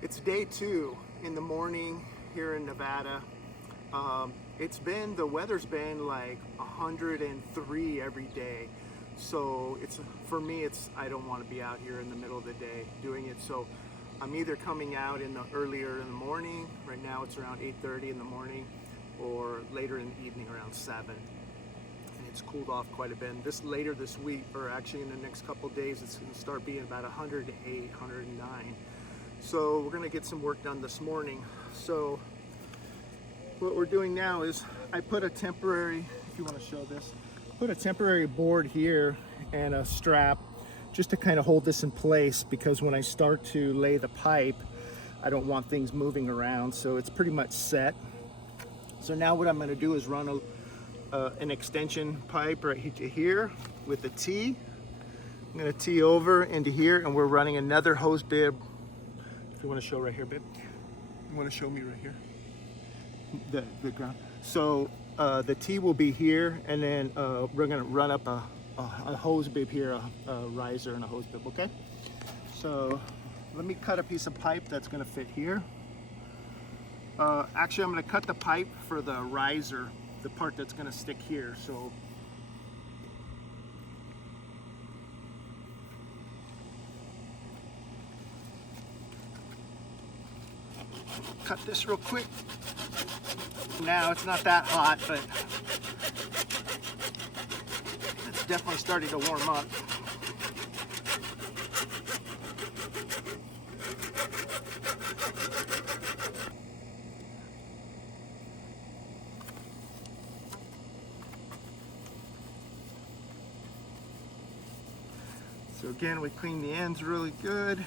It's day 2 in the morning here in Nevada. The weather's been like 103 every day. So for me, I don't want to be out here in the middle of the day doing it. So I'm either coming out earlier in the morning. Right now it's around 8:30 in the morning, or later in the evening around 7. And it's cooled off quite a bit. And later this week, or actually in the next couple days, it's going to start being about 108, 109. So we're gonna get some work done this morning. So what we're doing now is I put a temporary, if you want to show this, put a temporary board here and a strap just to kind of hold this in place, because when I start to lay the pipe, I don't want things moving around. So it's pretty much set. So now what I'm gonna do is run an extension pipe right here with a T. I'm gonna tee over into here, and we're running another hose bib. If you want to show right here, babe. You want to show me right here? The ground. So the T will be here, and then we're going to run up a hose bib here, a riser and a hose bib, okay? So let me cut a piece of pipe that's going to fit here. Actually, I'm going to cut the pipe for the riser, the part that's going to stick here. So cut this real quick. Now it's not that hot, but it's definitely starting to warm up. So again, we clean the ends really good.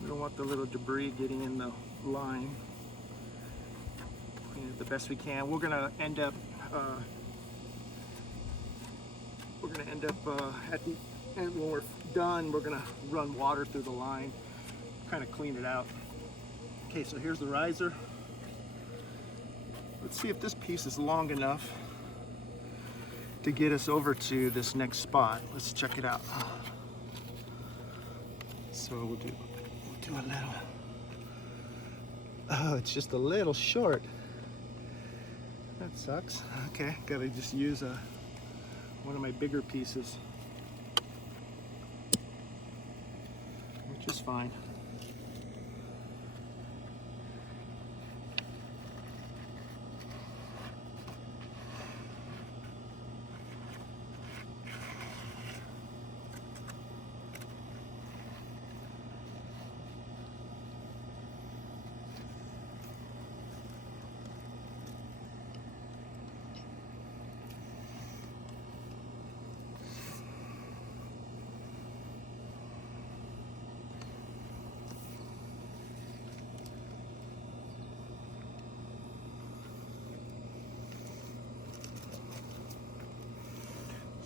We don't want the little debris getting in the line. Clean it the best we can. We're gonna end up and when we're done, we're gonna run water through the line, kind of clean it out. Okay, so here's the riser. Let's see if this piece is long enough to get us over to this next spot. Let's check it out. So we'll do a little. Oh, it's just a little short. That sucks. Okay, gotta just use one of my bigger pieces, which is fine.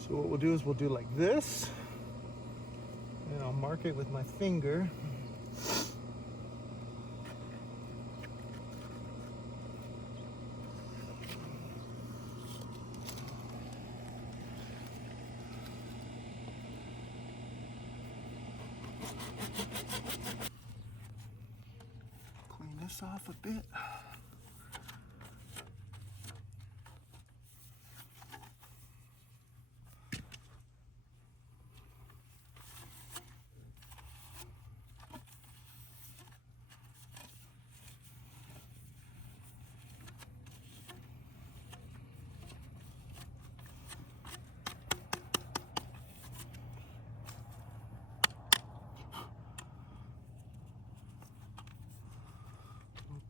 So what we'll do is we'll do like this, and I'll mark it with my finger. Clean this off a bit.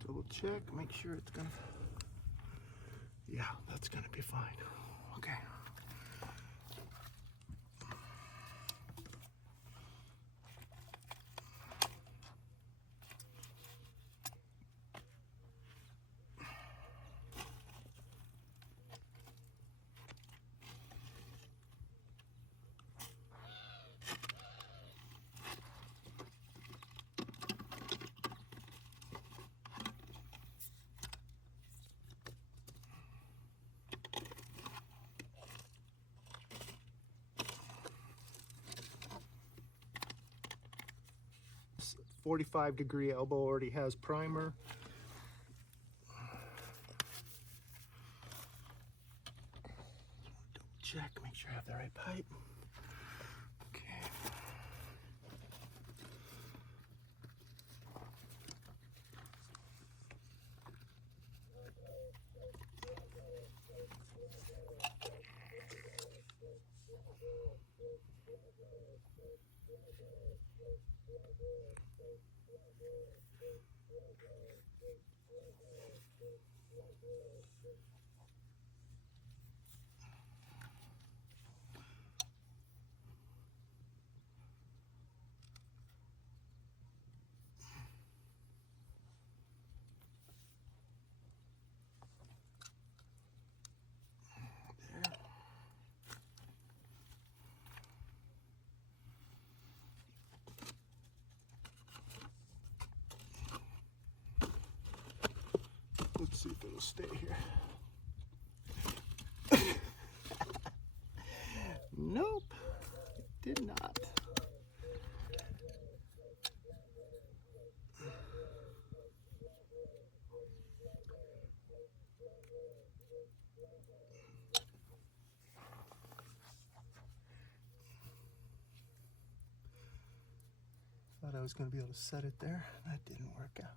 Double check, make sure it's gonna, yeah, that's gonna be fine. Okay. 45-degree elbow already has primer. Double check, make sure I have the right pipe. Okay. Let's see if it'll stay here. Nope, it did not. Thought I was going to be able to set it there. That didn't work out.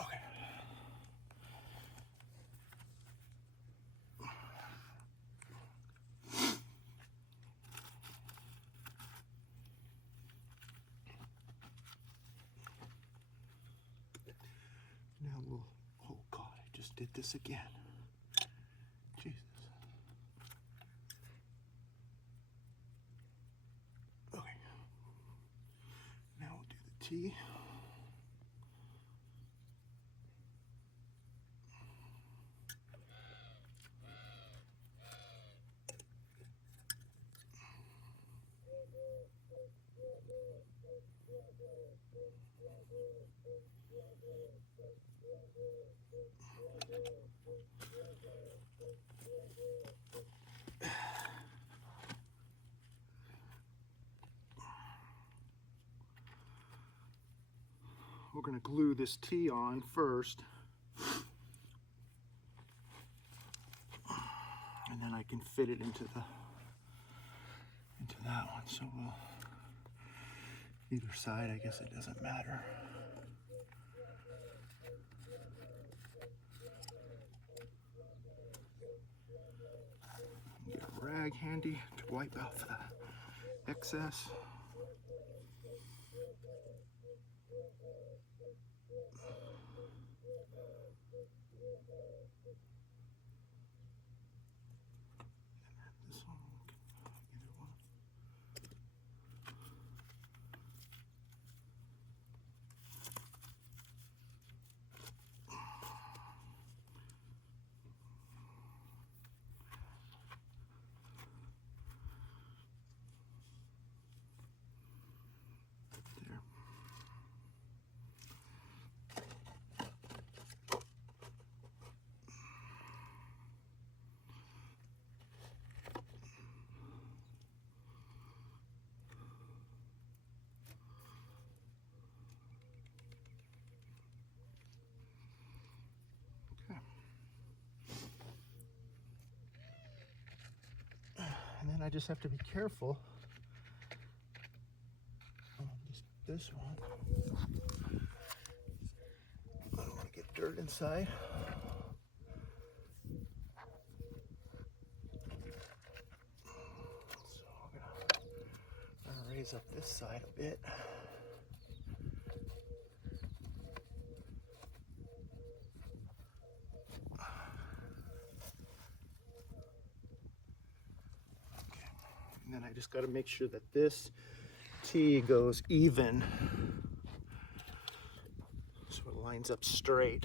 Okay. Now we'll, oh God, I just did this again. Jesus. Okay. Now we'll do the T. We're going to glue this T on first, and then I can fit it into that one. So we'll, either side, I guess it doesn't matter. Get a rag handy to wipe out the excess. This one, either one. There. And then I just have to be careful on this one. I don't want to get dirt inside. So I'm going to raise up this side a bit. And then I just got to make sure that this T goes even lines up straight.